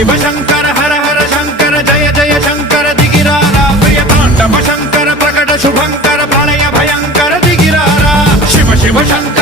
शिव शंकर हर हर शंकर जय जय शंकर दिगिरारा प्रिय तांडव शंकर प्रकट शुभंकर प्रलय भयंकर दिगिरारा शिव शिव शंकर